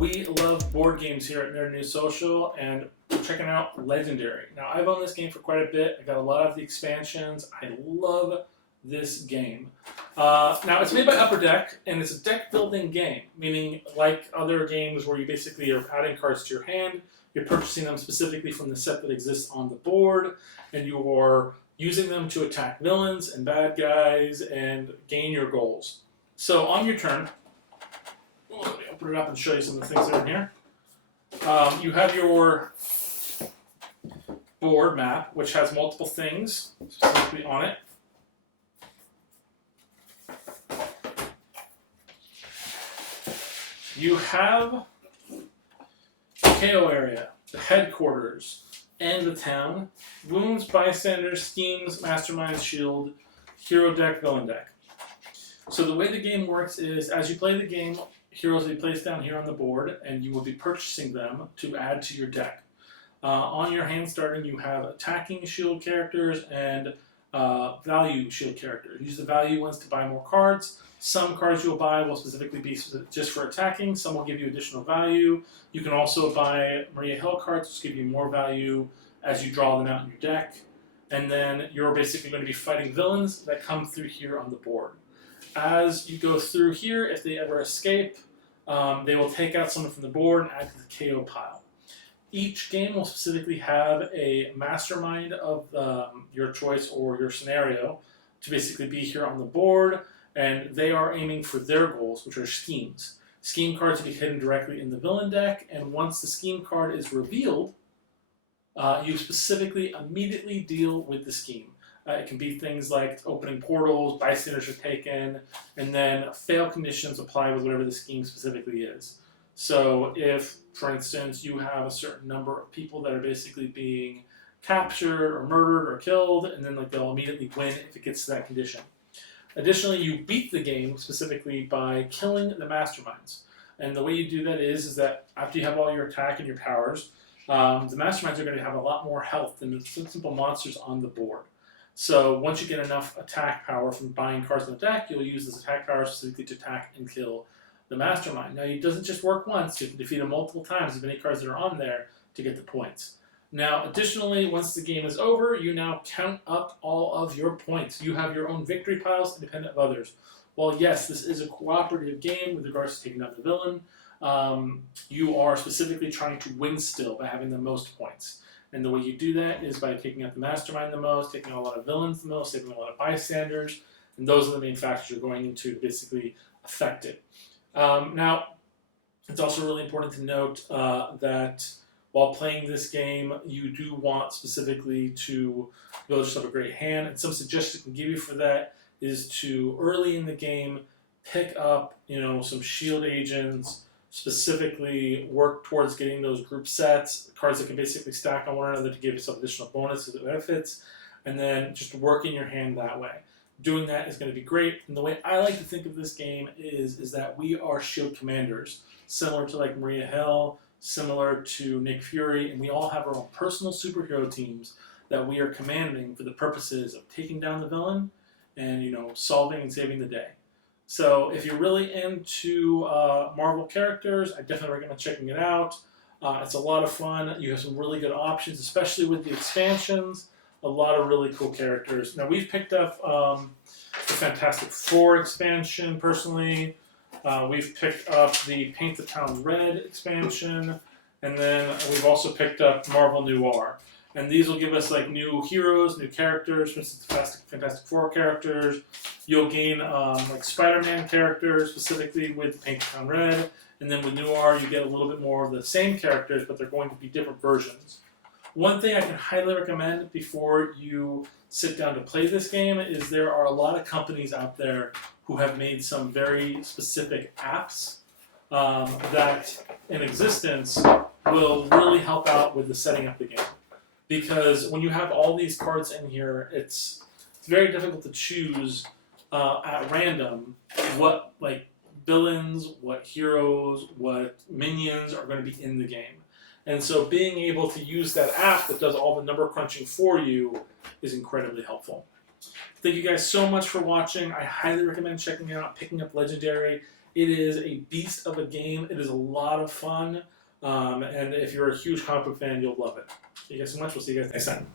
We love board games here at Nerd News Social, and we're checking out Legendary. Now, I've owned this game for quite a bit. I got a lot of the expansions. I love this game. Now, it's made by Upper Deck, and it's a deck-building game, meaning like other games where you basically are adding cards to your hand, you're purchasing them specifically from the set that exists on the board, and you are using them to attack villains and bad guys and gain your goals. So, on your turn, let me open it up and show you some of the things that are in here. You have your board map, which has multiple things specifically on it. You have the KO area, the headquarters, and the town, wounds, bystanders, schemes, masterminds, S.H.I.E.L.D, hero deck, villain deck. So the way the game works is, as you play the game, heroes will be placed down here on the board, and you will be purchasing them to add to your deck. On your hand starting, you have attacking S.H.I.E.L.D characters and value S.H.I.E.L.D characters. Use the value ones to buy more cards. Some cards you'll buy will specifically be just for attacking. Some will give you additional value. You can also buy Maria cards, which give you more value as you draw them out in your deck. And then you're basically going to be fighting villains that come through here on the board. As you go through here, if they ever escape, they will take out someone from the board and add to the KO pile. Each game will specifically have a mastermind of your choice or your scenario to basically be here on the board, and they are aiming for their goals, which are schemes. Scheme cards will be hidden directly in the villain deck, and once the scheme card is revealed, you specifically immediately deal with the scheme. It can be things like opening portals, bystanders are taken, and then fail conditions apply with whatever the scheme specifically is. So if, for instance, you have a certain number of people that are basically being captured or murdered or killed, and then they'll immediately win if it gets to that condition. Additionally, you beat the game specifically by killing the masterminds. And the way you do that is that after you have all your attack and your powers, the masterminds are going to have a lot more health than the simple monsters on the board. So once you get enough attack power from buying cards on the deck, you'll use this attack power specifically to attack and kill the mastermind. Now, it doesn't just work once. You can defeat them multiple times, as many cards that are on there, to get the points. Now, additionally, once the game is over, you now count up all of your points. You have your own victory piles independent of others. While yes, this is a cooperative game with regards to taking down the villain, you are specifically trying to win still by having the most points. And the way you do that is by taking out the mastermind the most, taking out a lot of villains the most, saving a lot of bystanders, and those are the main factors you're going into to basically affect it. Now, it's also really important to note that while playing this game, you do want specifically to build yourself a great hand, and some suggestions I can give you for that is to, early in the game, pick up some S.H.I.E.L.D agents, specifically work towards getting those group sets, cards that can basically stack on one another to give yourself additional bonuses and benefits, and then just working your hand that way. Doing that is going to be great, and the way I like to think of this game is that we are S.H.I.E.L.D commanders, similar to like Maria Hill, similar to Nick Fury, and we all have our own personal superhero teams that we are commanding for the purposes of taking down the villain and solving and saving the day. So if you're really into Marvel characters, I definitely recommend checking it out. It's a lot of fun. You have some really good options, especially with the expansions. A lot of really cool characters. Now, we've picked up the Fantastic Four expansion, personally. We've picked up the Paint the Town Red expansion. And then we've also picked up Marvel Noir. And these will give us new heroes, new characters. For instance, the Fantastic Four characters. You'll gain Spider-Man characters, specifically with Paint the Town Red. And then with Noir, you get a little bit more of the same characters, but they're going to be different versions. One thing I can highly recommend before you sit down to play this game is there are a lot of companies out there who have made some very specific apps that, in existence, will really help out with the setting up the game. Because when you have all these cards in here, it's very difficult to choose at random what villains, what heroes, what minions are going to be in the game. And so being able to use that app that does all the number crunching for you is incredibly helpful. Thank you guys so much for watching. I highly recommend checking it out, picking up Legendary. It is a beast of a game. It is a lot of fun. And if you're a huge comic book fan, you'll love it. Thank you guys so much. We'll see you guys next time.